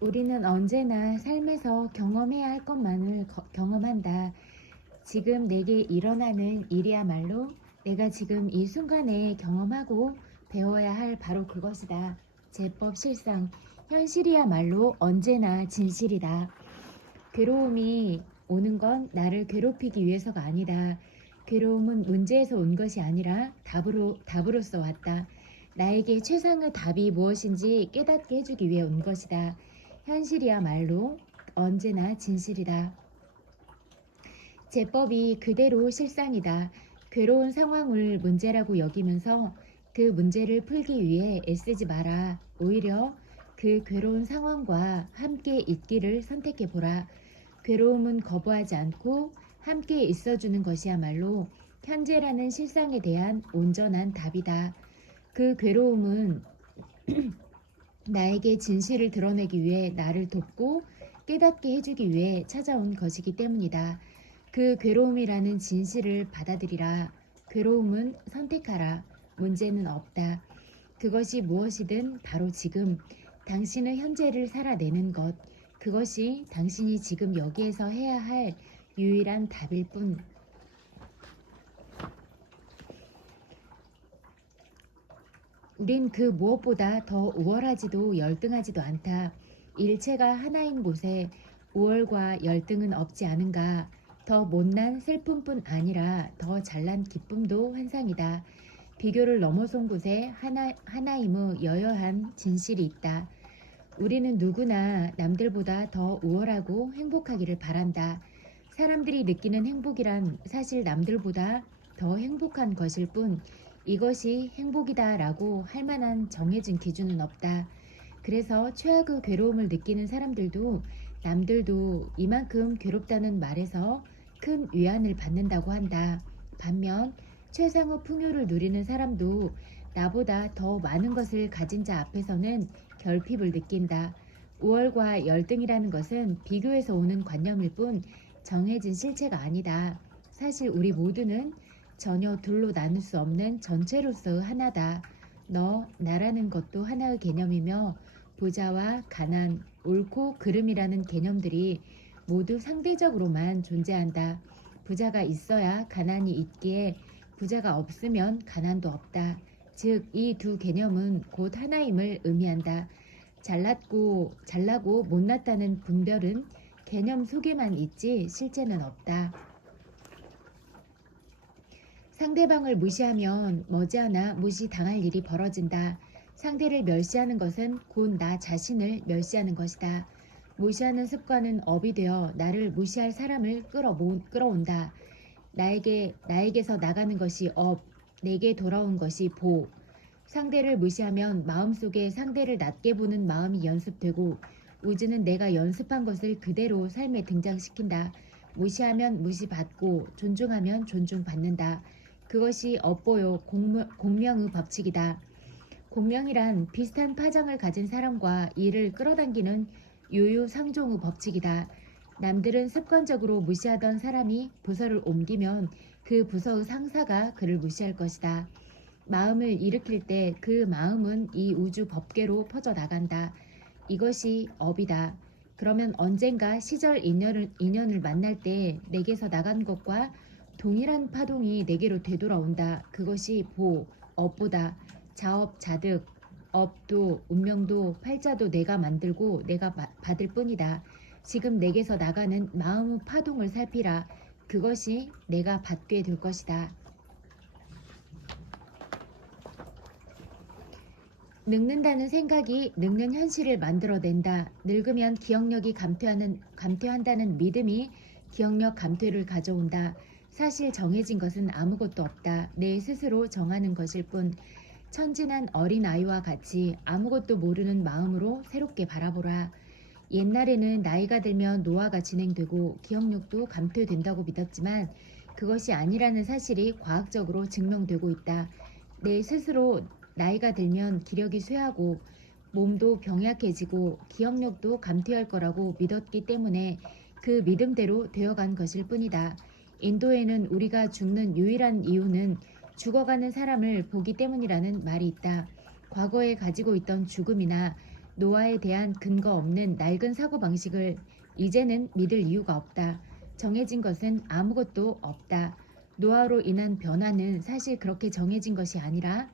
우리는 언제나 삶에서 경험해야 할 것만을 경험한다. 지금 내게 일어나는 일이야말로 내가 지금 이 순간에 경험하고 배워야 할 바로 그것이다. 제법 실상, 현실이야말로 언제나 진실이다. 괴로움이 오는 건 나를 괴롭히기 위해서가 아니다. 괴로움은 문제에서 온 것이 아니라 답으로서 왔다. 나에게 최상의 답이 무엇인지 깨닫게 해주기 위해 온 것이다. 현실이야말로 언제나 진실이다. 제법이 그대로 실상이다. 괴로운 상황을 문제라고 여기면서 그 문제를 풀기 위해 애쓰지 마라. 오히려 그 괴로운 상황과 함께 있기를 선택해보라. 괴로움은 거부하지 않고 함께 있어주는 것이야말로 현재라는 실상에 대한 온전한 답이다. 그 괴로움은 나에게 진실을 드러내기 위해 나를 돕고 깨닫게 해주기 위해 찾아온 것이기 때문이다. 그 괴로움이라는 진실을 받아들이라. 괴로움은 선택하라. 문제는 없다. 그것이 무엇이든 바로 지금 당신의 현재를 살아내는 것, 그것이 당신이 지금 여기에서 해야 할 유일한 답일 뿐. 우린 그 무엇보다 더 우월하지도 열등하지도 않다. 일체가 하나인 곳에 우월과 열등은 없지 않은가. 더 못난 슬픔뿐 아니라 더 잘난 기쁨도 환상이다. 비교를 넘어선 곳에 하나임의 여여한 진실이 있다. 우리는 누구나 남들보다 더 우월하고 행복하기를 바란다. 사람들이 느끼는 행복이란 사실 남들보다 더 행복한 것일 뿐, 이것이 행복이다라고 할 만한 정해진 기준은 없다. 그래서 최악의 괴로움을 느끼는 사람들도 남들도 이만큼 괴롭다는 말에서 큰 위안을 받는다고 한다. 반면 최상의 풍요를 누리는 사람도 나보다 더 많은 것을 가진 자 앞에서는 결핍을 느낀다. 우월과 열등이라는 것은 비교에서 오는 관념일 뿐 정해진 실체가 아니다. 사실 우리 모두는 전혀 둘로 나눌 수 없는 전체로서의 하나다. 너, 나라는 것도 하나의 개념이며 부자와 가난, 옳고 그름이라는 개념들이 모두 상대적으로만 존재한다. 부자가 있어야 가난이 있기에 부자가 없으면 가난도 없다. 즉, 이 두 개념은 곧 하나임을 의미한다. 잘나고 못났다는 분별은 개념 속에만 있지 실제는 없다. 상대방을 무시하면 머지않아 무시당할 일이 벌어진다. 상대를 멸시하는 것은 곧 나 자신을 멸시하는 것이다. 무시하는 습관은 업이 되어 나를 무시할 사람을 끌어온다. 나에게서 나가는 것이 업, 내게 돌아온 것이 보. 상대를 무시하면 마음속에 상대를 낮게 보는 마음이 연습되고 우주는 내가 연습한 것을 그대로 삶에 등장시킨다. 무시하면 무시받고 존중하면 존중받는다. 그것이 업보요 공명의 법칙이다. 공명이란 비슷한 파장을 가진 사람과 일을 끌어당기는 유유상종의 법칙이다. 남들은 습관적으로 무시하던 사람이 부서를 옮기면 그 부서의 상사가 그를 무시할 것이다. 마음을 일으킬 때 그 마음은 이 우주 법계로 퍼져나간다. 이것이 업이다. 그러면 언젠가 시절 인연을 만날 때 내게서 나간 것과 동일한 파동이 내게로 되돌아온다. 그것이 업보다. 자업, 자득, 업도, 운명도, 팔자도 내가 만들고 내가 받을 뿐이다. 지금 내게서 나가는 마음의 파동을 살피라. 그것이 내가 받게 될 것이다. 늙는다는 생각이 늙는 현실을 만들어낸다. 늙으면 기억력이 감퇴한다는 믿음이 기억력 감퇴를 가져온다. 사실 정해진 것은 아무것도 없다. 내 스스로 정하는 것일 뿐. 천진한 어린아이와 같이 아무것도 모르는 마음으로 새롭게 바라보라. 옛날에는 나이가 들면 노화가 진행되고 기억력도 감퇴된다고 믿었지만 그것이 아니라는 사실이 과학적으로 증명되고 있다. 내 스스로 나이가 들면 기력이 쇠하고 몸도 병약해지고 기억력도 감퇴할 거라고 믿었기 때문에 그 믿음대로 되어간 것일 뿐이다. 인도에는 우리가 죽는 유일한 이유는 죽어가는 사람을 보기 때문이라는 말이 있다. 과거에 가지고 있던 죽음이나 노아에 대한 근거 없는 낡은 사고방식을 이제는 믿을 이유가 없다. 정해진 것은 아무것도 없다. 노아로 인한 변화는 사실 그렇게 정해진 것이 아니라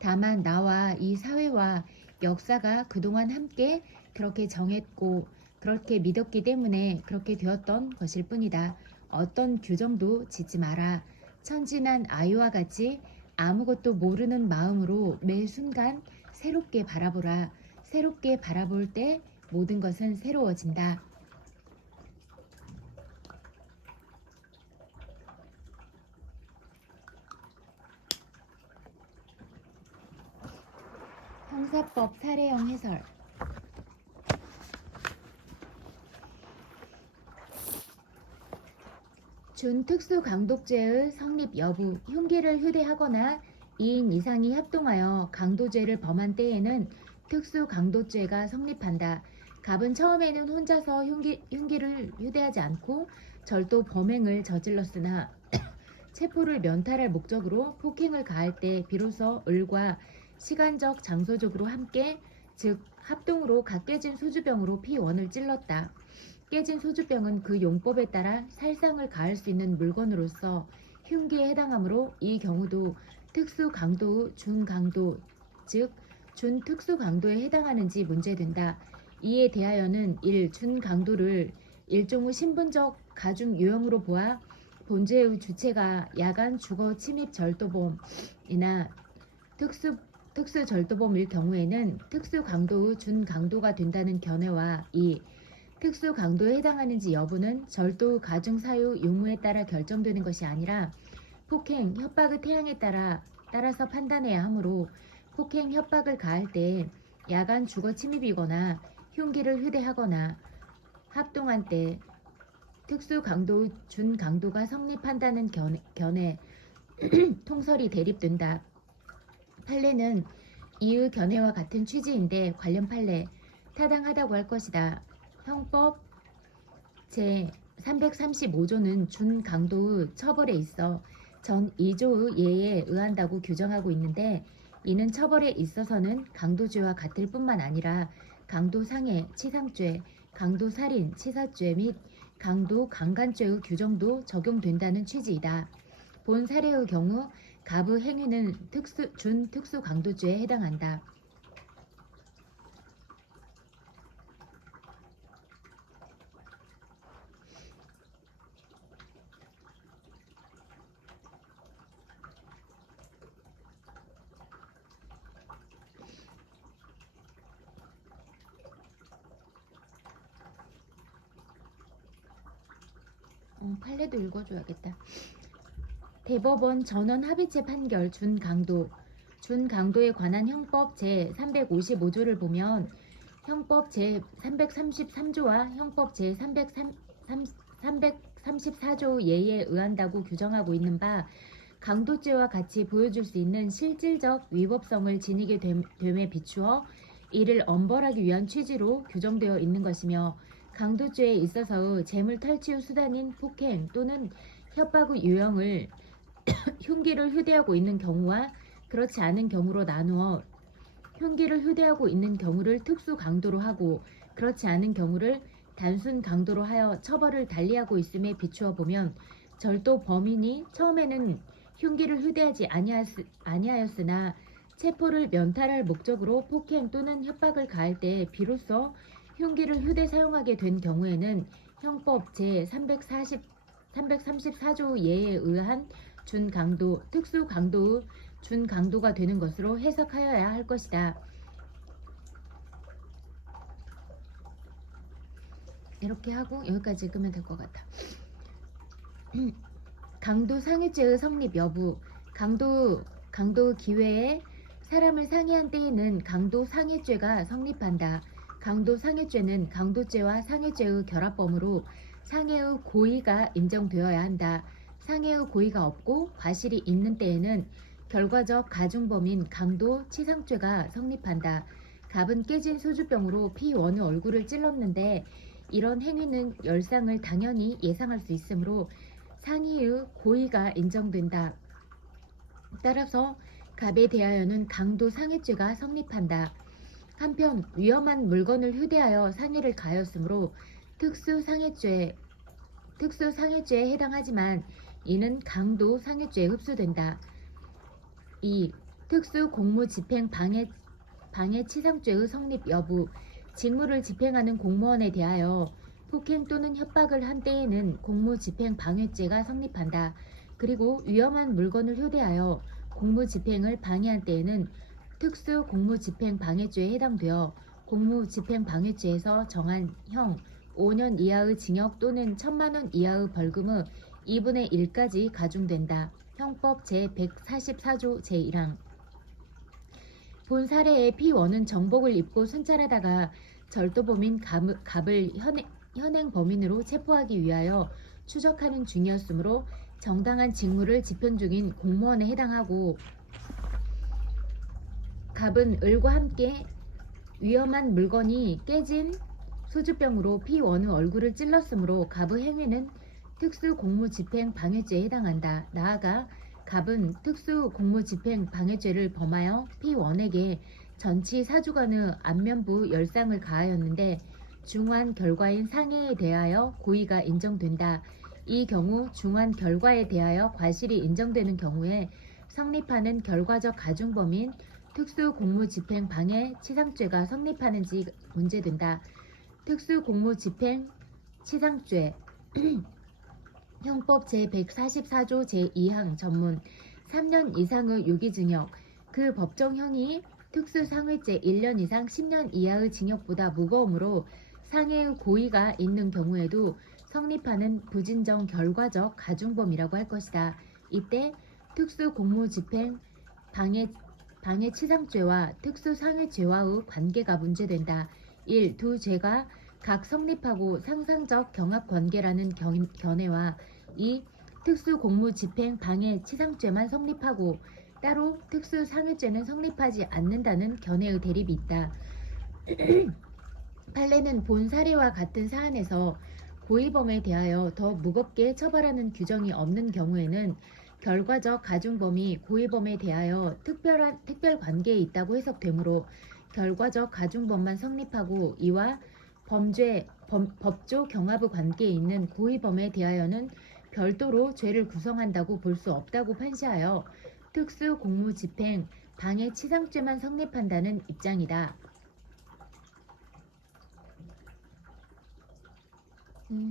다만 나와 이 사회와 역사가 그동안 함께 그렇게 정했고 그렇게 믿었기 때문에 그렇게 되었던 것일 뿐이다. 어떤 규정도 짓지 마라. 천진한 아이와 같이 아무것도 모르는 마음으로 매 순간 새롭게 바라보라. 새롭게 바라볼 때 모든 것은 새로워진다. 형사법 사례형 해설. 준특수강독죄의 성립 여부. 흉기를 휴대하거나 2인 이상이 협동하여 강도죄를 범한 때에는 특수강도죄가 성립한다. 갑은 처음에는 혼자서 흉기를 휴대하지 않고 절도 범행을 저질렀으나 체포를 면탈할 목적으로 폭행을 가할 때 비로소 을과 시간적 장소적으로 함께 즉 합동으로 각 깨진 소주병으로 피원을 찔렀다. 깨진 소주병은 그 용법에 따라 살상을 가할 수 있는 물건으로서 흉기에 해당하므로 이 경우도 특수강도의 준강도 즉 준특수강도에 해당하는지 문제된다. 이에 대하여는 1. 준강도를 일종의 신분적 가중 유형으로 보아 본죄의 주체가 야간 주거 침입 절도범이나 특수절도범일 경우에는 특수강도의 준강도가 된다는 견해와 2. 특수강도에 해당하는지 여부는 절도 가중 사유 유무에 따라 결정되는 것이 아니라 폭행, 협박의 태양에 따라서 판단해야 하므로 폭행, 협박을 가할 때 야간 주거 침입이거나 흉기를 휴대하거나 합동한 때 특수강도의 준강도가 성립한다는 견해 통설이 대립된다. 판례는 이의 견해와 같은 취지인데 관련 판례 타당하다고 할 것이다. 형법 제335조는 준강도의 처벌에 있어 전 2조의 예에 의한다고 규정하고 있는데 이는 처벌에 있어서는 강도죄와 같을 뿐만 아니라 강도상해, 치상죄, 강도살인, 치사죄 및 강도강간죄의 규정도 적용된다는 취지이다. 본 사례의 경우 갑의 행위는 준특수강도죄에 해당한다. 판례도 읽어줘야겠다. 대법원 전원 합의체 판결 준강도에 관한 형법 제355조를 보면 형법 제333조와 형법 제334조 예에 의한다고 규정하고 있는 바 강도죄와 같이 보여줄 수 있는 실질적 위법성을 지니게 됨에 비추어 이를 엄벌하기 위한 취지로 규정되어 있는 것이며 강도죄에 있어서의 재물 탈취의 수단인 폭행 또는 협박의 유형을 흉기를 휴대하고 있는 경우와 그렇지 않은 경우로 나누어 흉기를 휴대하고 있는 경우를 특수 강도로 하고 그렇지 않은 경우를 단순 강도로 하여 처벌을 달리하고 있음에 비추어 보면 절도 범인이 처음에는 흉기를 휴대하지 아니하였으나 체포를 면탈할 목적으로 폭행 또는 협박을 가할 때 비로소 흉기를 휴대 사용하게 된 경우에는 형법 제334조 예에 의한 준강도, 특수강도의 준강도가 되는 것으로 해석하여야 할 것이다. 이렇게 하고 여기까지 읽으면 될 것 같아. 강도 상해죄의 성립 여부. 강도 기회에 사람을 상해한 때에는 강도 상해죄가 성립한다. 강도 상해죄는 강도죄와 상해죄의 결합범으로 상해의 고의가 인정되어야 한다. 상해의 고의가 없고 과실이 있는 때에는 결과적 가중범인 강도 치상죄가 성립한다. 갑은 깨진 소주병으로 피원의 얼굴을 찔렀는데 이런 행위는 열상을 당연히 예상할 수 있으므로 상해의 고의가 인정된다. 따라서 갑에 대하여는 강도 상해죄가 성립한다. 한편 위험한 물건을 휴대하여 상해를 가하였으므로 특수상해죄에 해당하지만 이는 강도 상해죄에 흡수된다. 2. 특수공무집행 방해치상죄의 성립 여부. 직무를 집행하는 공무원에 대하여 폭행 또는 협박을 한 때에는 공무집행 방해죄가 성립한다. 그리고 위험한 물건을 휴대하여 공무집행을 방해한 때에는 특수공무집행 방해죄에 해당되어 공무집행 방해죄에서 정한 형 5년 이하의 징역 또는 1,000만 원 이하의 벌금의 2분의 1까지 가중된다. 형법 제144조 제1항. 본 사례의 P1은 정복을 입고 순찰하다가 절도범인 갑을 현행 범인으로 체포하기 위하여 추적하는 중이었으므로 정당한 직무를 집행 중인 공무원에 해당하고, 갑은 을과 함께 위험한 물건이 깨진 소주병으로 P1의 얼굴을 찔렀으므로 갑의 행위는 특수공무집행 방해죄에 해당한다. 나아가 갑은 특수공무집행 방해죄를 범하여 P1에게 전치 4주간의 안면부 열상을 가하였는데 중한 결과인 상해에 대하여 고의가 인정된다. 이 경우 중한 결과에 대하여 과실이 인정되는 경우에 성립하는 결과적 가중범인 특수공무집행 방해치상죄가 성립하는지 문제된다. 특수공무집행 치상죄 형법 제144조 제2항 전문 3년 이상의 유기징역. 그 법정형이 특수상해죄 1년 이상 10년 이하의 징역보다 무거우므로 상해의 고의가 있는 경우에도 성립하는 부진정 결과적 가중범이라고 할 것이다. 이때 특수공무집행 방해치상죄와 특수상해죄와의 관계가 문제된다. 1. 두 죄가 각 성립하고 상상적 경합관계라는 견해와 2. 특수공무집행 방해치상죄만 성립하고 따로 특수상해죄는 성립하지 않는다는 견해의 대립이 있다. 판례는 본 사례와 같은 사안에서 고의범에 대하여 더 무겁게 처벌하는 규정이 없는 경우에는 결과적 가중범이 고의범에 대하여 특별 관계에 있다고 해석되므로 결과적 가중범만 성립하고 이와 법조 경합의 관계에 있는 고의범에 대하여는 별도로 죄를 구성한다고 볼 수 없다고 판시하여 특수공무집행 방해치상죄만 성립한다는 입장이다.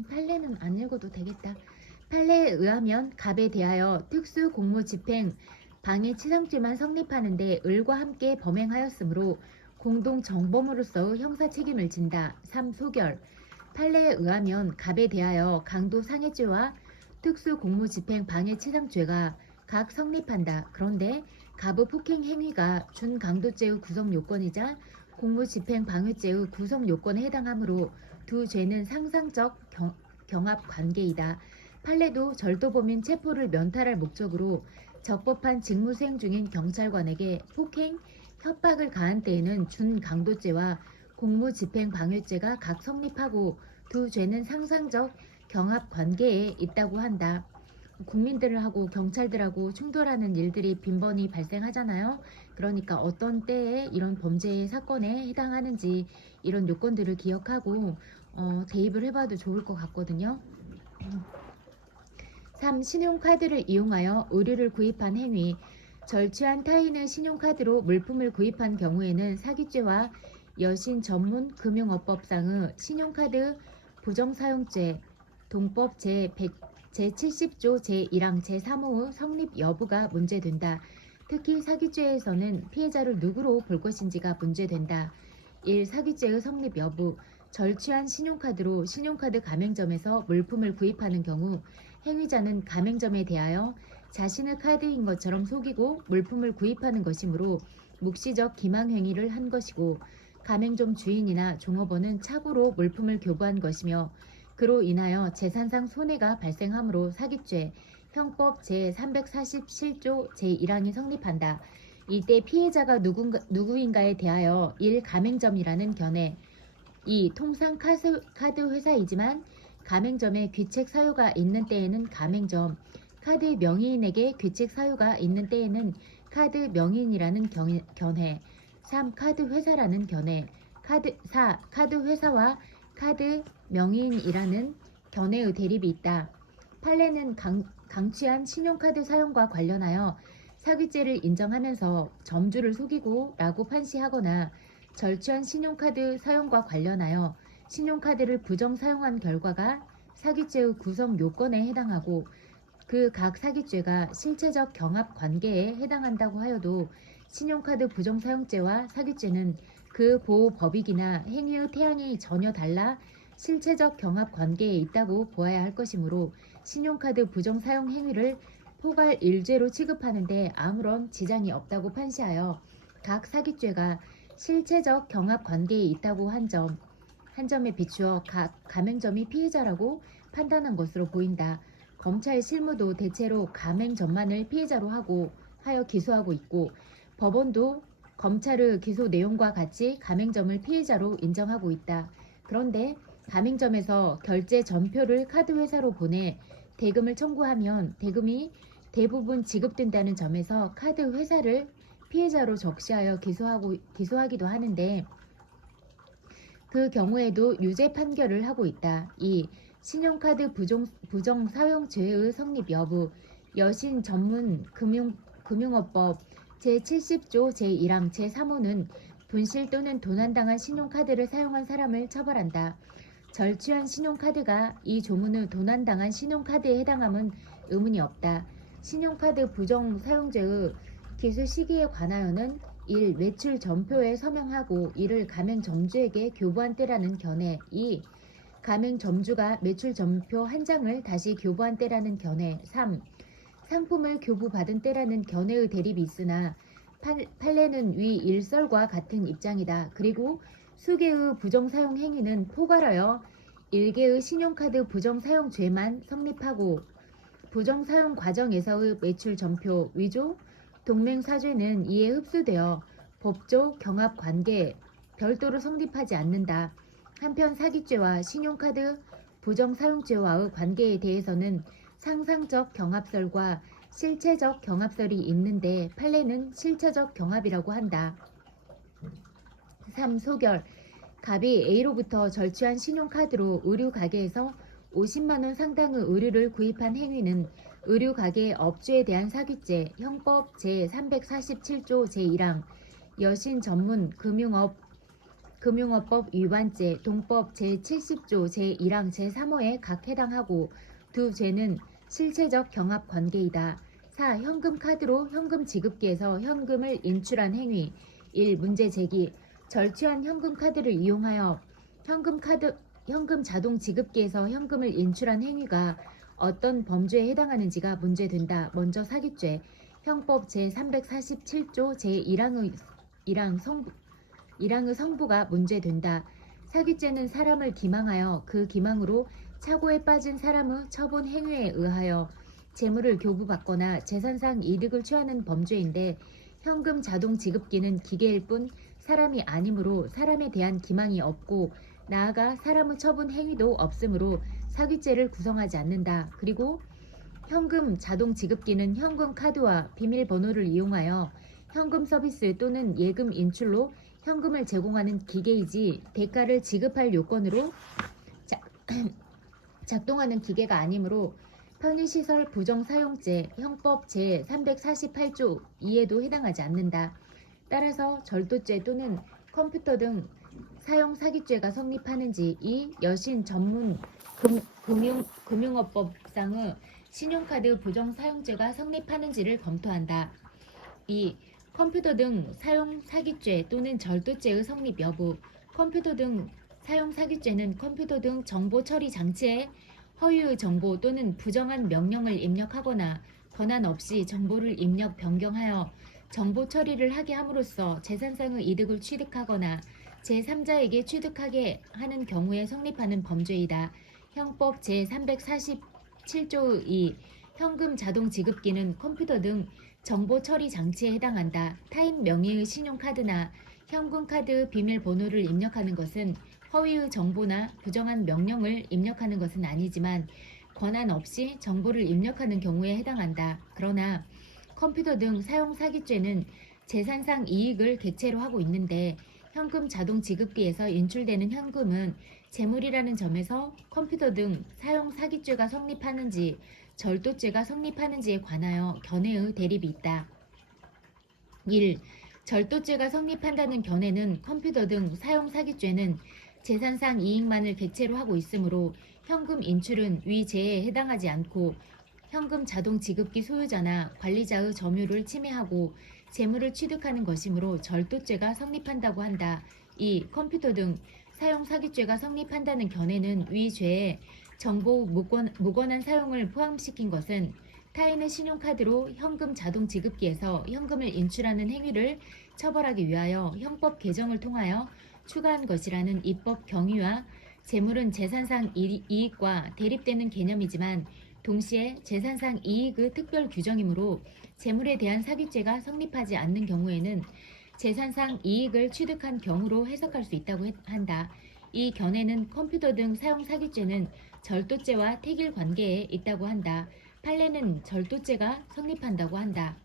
판례는 안 읽어도 되겠다. 판례에 의하면 갑에 대하여 특수공무집행 방해치상죄만 성립하는데 을과 함께 범행하였으므로 공동정범으로서의 형사책임을 진다. 3. 소결. 판례에 의하면 갑에 대하여 강도상해죄와 특수공무집행 방해치상죄가 각 성립한다. 그런데 갑의 폭행 행위가 준강도죄의 구성 요건이자 공무집행 방해죄의 구성 요건에 해당하므로 두 죄는 상상적 경합 관계이다. 판례도 절도범인 체포를 면탈할 목적으로 적법한 직무 수행 중인 경찰관에게 폭행, 협박을 가한 때에는 준강도죄와 공무집행 방해죄가 각 성립하고 두 죄는 상상적 경합 관계에 있다고 한다. 국민들하고 경찰들하고 충돌하는 일들이 빈번히 발생하잖아요. 그러니까 어떤 때에 이런 범죄의 사건에 해당하는지 이런 요건들을 기억하고 대입을 해봐도 좋을 것 같거든요. 3. 신용카드를 이용하여 의류를 구입한 행위. 절취한 타인의 신용카드로 물품을 구입한 경우에는 사기죄와 여신 전문 금융업법상의 신용카드 부정사용죄 동법 제70조 제1항 제3호의 성립 여부가 문제된다. 특히 사기죄에서는 피해자를 누구로 볼 것인지가 문제된다. 1. 사기죄의 성립 여부. 절취한 신용카드로 신용카드 가맹점에서 물품을 구입하는 경우 행위자는 가맹점에 대하여 자신의 카드인 것처럼 속이고 물품을 구입하는 것이므로 묵시적 기망행위를 한 것이고 가맹점 주인이나 종업원은 착오로 물품을 교부한 것이며 그로 인하여 재산상 손해가 발생하므로 사기죄 형법 제347조 제1항이 성립한다. 이때 피해자가 누구인가에 대하여 1. 가맹점이라는 견해 2. 통상 카드 회사이지만 가맹점에 귀책 사유가 있는 때에는 가맹점, 카드 명의인에게 귀책 사유가 있는 때에는 카드 명의인이라는 견해 3. 카드 회사라는 견해. 4. 카드 회사와 카드 명의인이라는 견해의 대립이 있다. 판례는 강취한 신용카드 사용과 관련하여 사기죄를 인정하면서 점주를 속이고 라고 판시하거나 절취한 신용카드 사용과 관련하여 신용카드를 부정 사용한 결과가 사기죄의 구성 요건에 해당하고 그 각 사기죄가 실체적 경합 관계에 해당한다고 하여도 신용카드 부정 사용죄와 사기죄는 그 보호 법익이나 행위의 태양이 전혀 달라 실체적 경합 관계에 있다고 보아야 할 것이므로 신용카드 부정 사용 행위를 포괄 일죄로 취급하는데 아무런 지장이 없다고 판시하여 각 사기죄가 실체적 경합 관계에 있다고 한 점에 비추어 각 가맹점이 피해자라고 판단한 것으로 보인다. 검찰 실무도 대체로 가맹점만을 피해자로 하여 기소하고 있고 법원도 검찰의 기소 내용과 같이 가맹점을 피해자로 인정하고 있다. 그런데 가맹점에서 결제 전표를 카드회사로 보내 대금을 청구하면 대금이 대부분 지급된다는 점에서 카드회사를 피해자로 적시하여 기소하기도 하는데 그 경우에도 유죄 판결을 하고 있다. 2. 신용카드 부정 사용죄의 성립 여부. 여신 전문 금융업법 제70조 제1항 제3호는 분실 또는 도난당한 신용카드를 사용한 사람을 처벌한다. 절취한 신용카드가 이 조문의 도난당한 신용카드에 해당함은 의문이 없다. 신용카드 부정 사용죄의 기소 시기에 관하여는 1. 매출 전표에 서명하고 이를 가맹점주에게 교부한 때라는 견해. 2. 가맹점주가 매출 전표 한 장을 다시 교부한 때라는 견해. 3. 상품을 교부받은 때라는 견해의 대립이 있으나 판례는 위 일설과 같은 입장이다. 그리고 수개의 부정사용 행위는 포괄하여 1개의 신용카드 부정사용죄만 성립하고 부정사용 과정에서의 매출 전표, 위조, 동맹사죄는 이에 흡수되어 법조 경합관계 별도로 성립하지 않는다. 한편 사기죄와 신용카드 부정사용죄와의 관계에 대해서는 상상적 경합설과 실체적 경합설이 있는데 판례는 실체적 경합이라고 한다. 3. 소결. 갑이 A로부터 절취한 신용카드로 의류가게에서 50만원 상당의 의류를 구입한 행위는 의류가게 업주에 대한 사기죄, 형법 제347조 제1항, 여신 전문 금융업법 위반죄, 동법 제70조 제1항 제3호에 각 해당하고 두 죄는 실체적 경합 관계이다. 4. 현금 카드로 현금 지급기에서 현금을 인출한 행위. 1. 문제 제기. 절취한 현금 카드를 이용하여 현금 자동 지급기에서 현금을 인출한 행위가 어떤 범죄에 해당하는지가 문제된다. 먼저 사기죄. 형법 제347조 제1항의 성부가 문제된다. 사기죄는 사람을 기망하여 그 기망으로 착오에 빠진 사람의 처분 행위에 의하여 재물을 교부받거나 재산상 이득을 취하는 범죄인데 현금 자동 지급기는 기계일 뿐 사람이 아니므로 사람에 대한 기망이 없고 나아가 사람의 처분 행위도 없으므로 사기죄를 구성하지 않는다. 그리고 현금 자동 지급기는 현금 카드와 비밀번호를 이용하여 현금 서비스 또는 예금 인출로 현금을 제공하는 기계이지 대가를 지급할 요건으로 작동하는 기계가 아니므로 편의시설 부정사용죄 형법 제348조 2에도 해당하지 않는다. 따라서 절도죄 또는 컴퓨터 등 사용 사기죄가 성립하는지 이 여신 전문 금융업법상의 신용카드 부정사용죄가 성립하는지를 검토한다. 2. 컴퓨터 등 사용 사기죄 또는 절도죄의 성립 여부. 컴퓨터 등 사용 사기죄는 컴퓨터 등 정보 처리 장치에 허위의 정보 또는 부정한 명령을 입력하거나 권한 없이 정보를 입력 변경하여 정보 처리를 하게 함으로써 재산상의 이득을 취득하거나 제3자에게 취득하게 하는 경우에 성립하는 범죄이다. 형법 제347조 2. 현금 자동 지급기는 컴퓨터 등 정보 처리 장치에 해당한다. 타인 명의의 신용카드나 현금카드 비밀번호를 입력하는 것은 허위의 정보나 부정한 명령을 입력하는 것은 아니지만 권한 없이 정보를 입력하는 경우에 해당한다. 그러나 컴퓨터 등 사용 사기죄는 재산상 이익을 객체로 하고 있는데 현금 자동 지급기에서 인출되는 현금은 재물이라는 점에서 컴퓨터 등 사용 사기죄가 성립하는지 절도죄가 성립하는지에 관하여 견해의 대립이 있다. 1. 절도죄가 성립한다는 견해는 컴퓨터 등 사용 사기죄는 재산상 이익만을 객체로 하고 있으므로 현금 인출은 위 제에 해당하지 않고 현금 자동 지급기 소유자나 관리자의 점유를 침해하고 재물을 취득하는 것이므로 절도죄가 성립한다고 한다. 2. 컴퓨터 등 사용 사기죄가 성립한다는 견해는 위 죄에 정보 무권한 사용을 포함시킨 것은 타인의 신용카드로 현금 자동 지급기에서 현금을 인출하는 행위를 처벌하기 위하여 형법 개정을 통하여 추가한 것이라는 입법 경위와 재물은 재산상 이익과 대립되는 개념이지만 동시에 재산상 이익의 특별 규정이므로 재물에 대한 사기죄가 성립하지 않는 경우에는 재산상 이익을 취득한 경우로 해석할 수 있다고 한다. 이 견해는 컴퓨터 등 사용 사기죄는 절도죄와 택일 관계에 있다고 한다. 판례는 절도죄가 성립한다고 한다.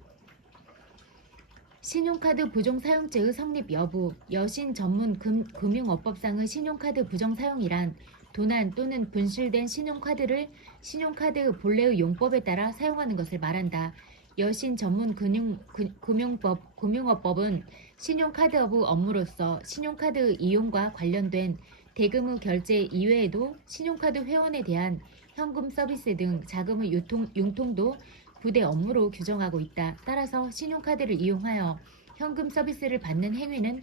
신용카드 부정사용죄의 성립 여부. 여신 전문 금융업법상의 신용카드 부정사용이란 도난 또는 분실된 신용카드를 신용카드 본래의 용법에 따라 사용하는 것을 말한다. 여신 전문 금융업법은 신용카드업의 업무로서 신용카드 이용과 관련된 대금의 결제 이외에도 신용카드 회원에 대한 현금 서비스 등 자금의 융통도 부대 업무로 규정하고 있다. 따라서 신용카드를 이용하여 현금 서비스를 받는 행위는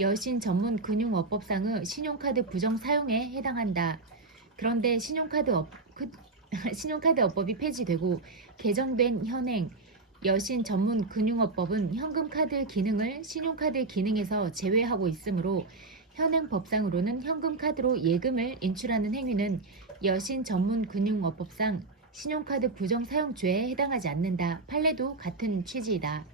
여신 전문 금융업법상의 신용카드 부정 사용에 해당한다. 그런데 신용카드업법이 폐지되고 개정된 현행 여신 전문 금융업법은 현금카드 기능을 신용카드 기능에서 제외하고 있으므로 현행 법상으로는 현금카드로 예금을 인출하는 행위는 여신 전문 금융업법상 신용카드 부정 사용죄에 해당하지 않는다. 판례도 같은 취지이다.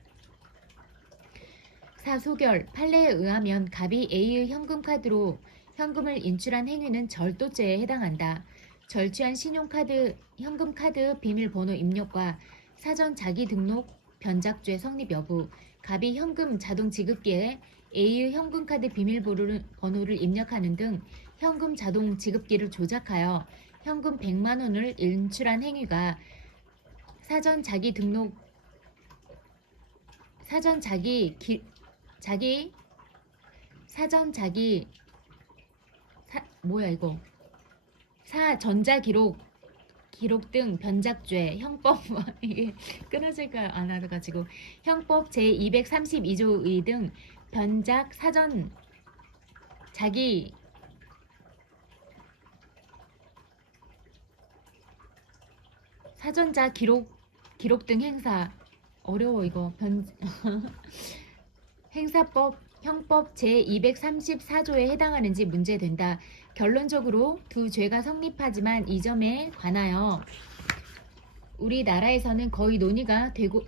사소결 판례에 의하면 갑이 A의 현금카드로 현금을 인출한 행위는 절도죄에 해당한다. 절취한 신용카드 현금카드 비밀번호 입력과 사전 자기등록 변작죄 성립 여부. 갑이 현금 자동 지급기에 A의 현금카드 비밀번호를 입력하는 등 현금 자동 지급기를 조작하여 현금 100만 원을 인출한 행위가 사전 자기 기록 등 변작죄 형법 이게 끊어질까 안 하가지고 형법 제232조 의 등 변작 사전 사전자 기록 등 행사 어려워 이거 행사법 형법 제234조에 해당하는지 문제된다. 결론적으로 두 죄가 성립하지만 이 점에 관하여 우리나라에서는 거의 논의가 되고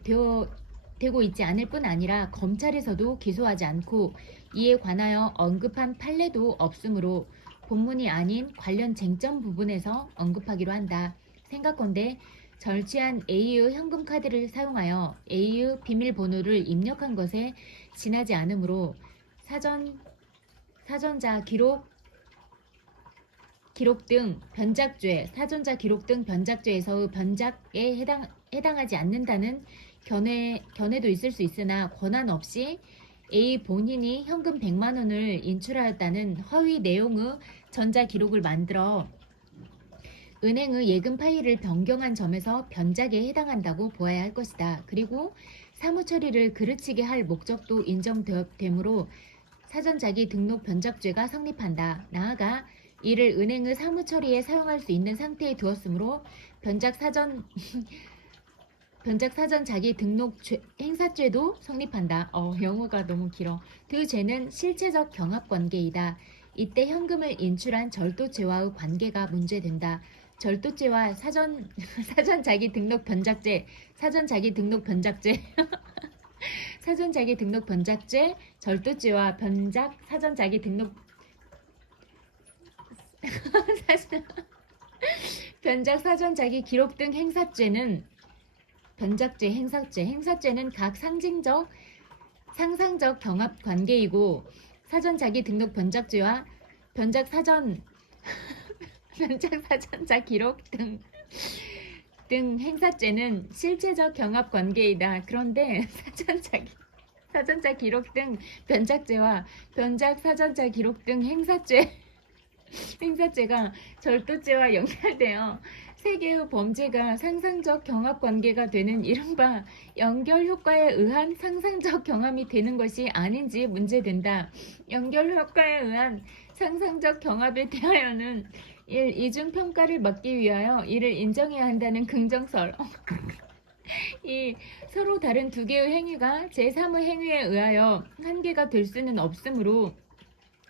있지 않을 뿐 아니라 검찰에서도 기소하지 않고 이에 관하여 언급한 판례도 없으므로 본문이 아닌 관련 쟁점 부분에서 언급하기로 한다. 생각건대 절취한 A의 현금카드를 사용하여 A의 비밀번호를 입력한 것에 지나지 않으므로 사전자 기록 등 변작죄, 사전자 기록 등 변작죄에서의 변작에 해당하지 않는다는 견해도 있을 수 있으나 권한 없이 A 본인이 현금 100만 원을 인출하였다는 허위 내용의 전자 기록을 만들어 은행의 예금 파일을 변경한 점에서 변작에 해당한다고 보아야 할 것이다. 그리고 사무처리를 그르치게 할 목적도 인정되므로 사전자기 등록 변작죄가 성립한다. 나아가 이를 은행의 사무처리에 사용할 수 있는 상태에 두었으므로 변작 사전 자기 등록 행사죄도 성립한다. 영어가 너무 길어. 두 죄는 실체적 경합관계이다. 이때 현금을 인출한 절도죄와의 관계가 문제된다. 절도죄와 사전 자기 등록 변작죄, 절도죄와 변작 사전 자기 등록 변작 사전 자기 기록 등 행사죄는 변작죄, 행사죄는 각 상징적 상상적 경합 관계이고 사전 자기 등록 변작죄와 변작 사전 변작 사전자 기록 등 행사죄는 실체적 경합 관계이다. 그런데 사전자 기록 등 변작죄와 변작 사전자 기록 등 행사죄가 절도죄와 연결되어 세 개의 범죄가 상상적 경합 관계가 되는 이른바 연결 효과에 의한 상상적 경험이 되는 것이 아닌지 문제된다. 연결 효과에 의한 상상적 경합에 대하여는 1. 이중 평가를 막기 위하여 이를 인정해야 한다는 긍정설. 2. 서로 다른 두 개의 행위가 제3의 행위에 의하여 한 개가 될 수는 없으므로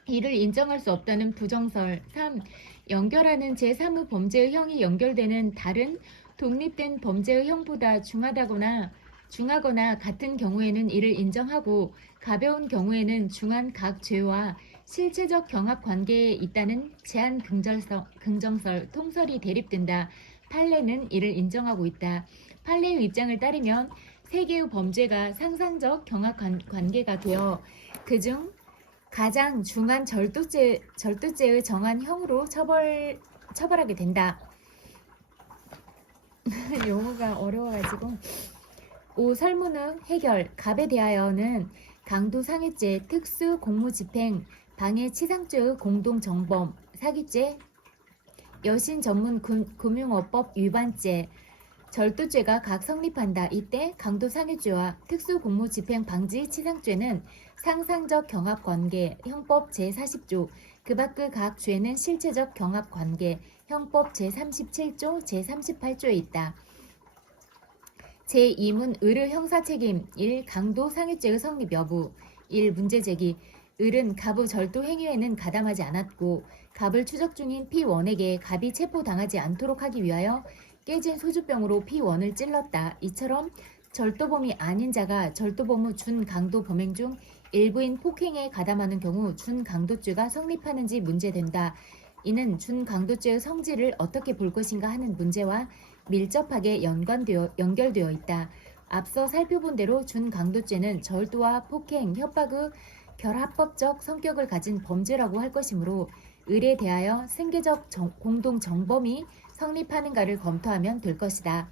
이를 인정할 수 없다는 부정설. 3. 연결하는 제3의 범죄의 형이 연결되는 다른 독립된 범죄의 형보다 중하거나 같은 경우에는 이를 인정하고 가벼운 경우에는 중한 각 죄와 실체적 경합 관계에 있다는 제한 긍정설, 통설이 대립된다. 판례는 이를 인정하고 있다. 판례의 입장을 따르면 세 개의 범죄가 상상적 경합 관계가 되어 그중 가장 중한 절도죄의 정한 형으로 처벌하게 된다. 용어가 어려워가지고. 5. 설문의 해결. 갑에 대하여는 강도상해죄, 특수 공무집행, 방해치상죄의 공동정범, 사기죄, 여신 전문 금융업법 위반죄, 절도죄가 각 성립한다. 이때 강도상해죄와 특수공무집행 방지치상죄는 상상적 경합관계, 형법 제40조, 그 밖의 각 죄는 실체적 경합관계, 형법 제37조, 제38조에 있다. 제2문 을의 형사책임 1. 강도상해죄의 성립 여부 1. 문제제기. 을은 갑의 절도 행위에는 가담하지 않았고 갑을 추적 중인 P1에게 갑이 체포당하지 않도록 하기 위하여 깨진 소주병으로 P1을 찔렀다. 이처럼 절도범이 아닌 자가 절도범의 준강도 범행 중 일부인 폭행에 가담하는 경우 준강도죄가 성립하는지 문제된다. 이는 준강도죄의 성질을 어떻게 볼 것인가 하는 문제와 밀접하게 연결되어 있다. 앞서 살펴본 대로 준강도죄는 절도와 폭행, 협박의 결합법적 성격을 가진 범죄라고 할 것이므로 을에 대하여 생계적 공동정범이 성립하는가를 검토하면 될 것이다.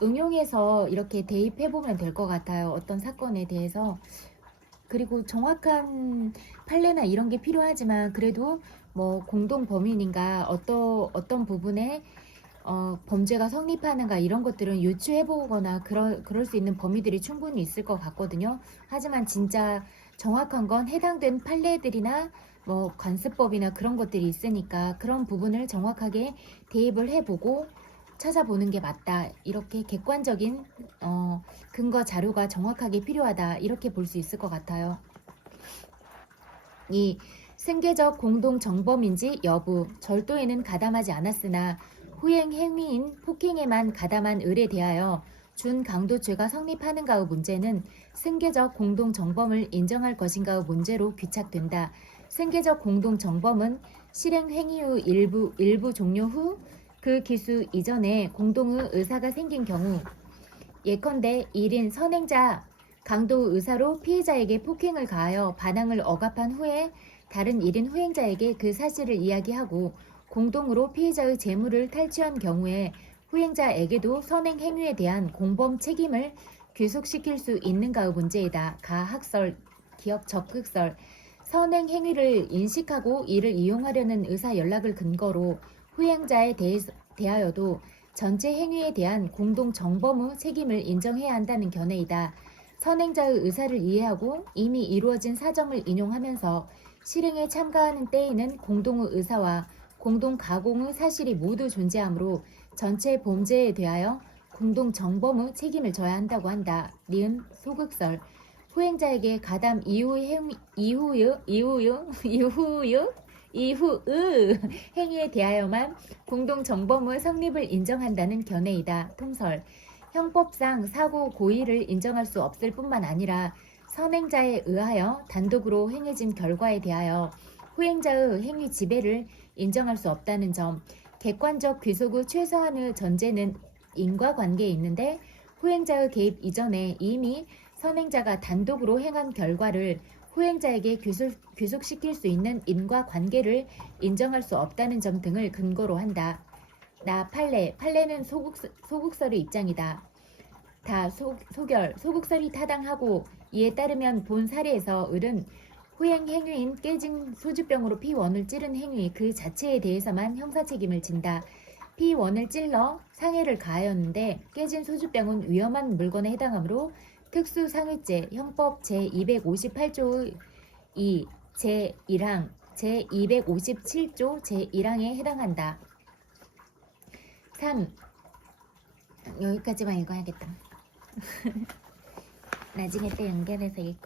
응용해서 이렇게 대입해보면 될 것 같아요. 어떤 사건에 대해서. 그리고 정확한 판례나 이런 게 필요하지만 그래도 뭐 공동범인인가 어떤 부분에 범죄가 성립하는가 이런 것들은 유추해보거나 그럴 수 있는 범위들이 충분히 있을 것 같거든요. 하지만 진짜 정확한 건 해당된 판례들이나 뭐 관습법이나 그런 것들이 있으니까 그런 부분을 정확하게 대입을 해보고 찾아보는 게 맞다. 이렇게 객관적인 근거 자료가 정확하게 필요하다. 이렇게 볼 수 있을 것 같아요. 2. 생계적 공동 정범인지 여부. 절도에는 가담하지 않았으나 후행 행위인 폭행에만 가담한 을에 대하여 준강도죄가 성립하는가의 문제는 생계적 공동 정범을 인정할 것인가의 문제로 귀착된다. 생계적 공동 정범은 실행 행위의 일부 종료 후 그 기수 이전에 공동의 의사가 생긴 경우 예컨대 1인 선행자 강도 의사로 피해자에게 폭행을 가하여 반항을 억압한 후에 다른 1인 후행자에게 그 사실을 이야기하고 공동으로 피해자의 재물을 탈취한 경우에 후행자에게도 선행 행위에 대한 공범 책임을 귀속시킬 수 있는가의 문제이다. 가학설, 기억 적극설. 선행 행위를 인식하고 이를 이용하려는 의사 연락을 근거로 후행자에 대하여도 전체 행위에 대한 공동 정범의 책임을 인정해야 한다는 견해이다. 선행자의 의사를 이해하고 이미 이루어진 사정을 인용하면서 실행에 참가하는 때에는 공동의 의사와 공동 가공의 사실이 모두 존재하므로 전체 범죄에 대하여 공동 정범의 책임을 져야 한다고 한다. 니은 소극설. 후행자에게 가담 이후의 행위에 대하여만 공동 정범의 성립을 인정한다는 견해이다. 통설. 형법상 사고 고의를 인정할 수 없을 뿐만 아니라 선행자에 의하여 단독으로 행해진 결과에 대하여 후행자의 행위 지배를 인정할 수 없다는 점. 객관적 귀속의 최소한의 전제는 인과관계에 있는데 후행자의 개입 이전에 이미 선행자가 단독으로 행한 결과를 후행자에게 귀속시킬 수 있는 인과관계를 인정할 수 없다는 점 등을 근거로 한다. 나 판례는 소국설의 입장이다. 다 소결, 소국설이 타당하고 이에 따르면 본 사례에서 을은 후행 행위인 깨진 소주병으로 피원을 찌른 행위 그 자체에 대해서만 형사책임을 진다. 피원을 찔러 상해를 가하였는데 깨진 소주병은 위험한 물건에 해당하므로 특수상해죄 형법 제258조 2 제1항 제257조 제1항에 해당한다. 3. 여기까지만 읽어야겠다. 나중에 또 연결해서 읽고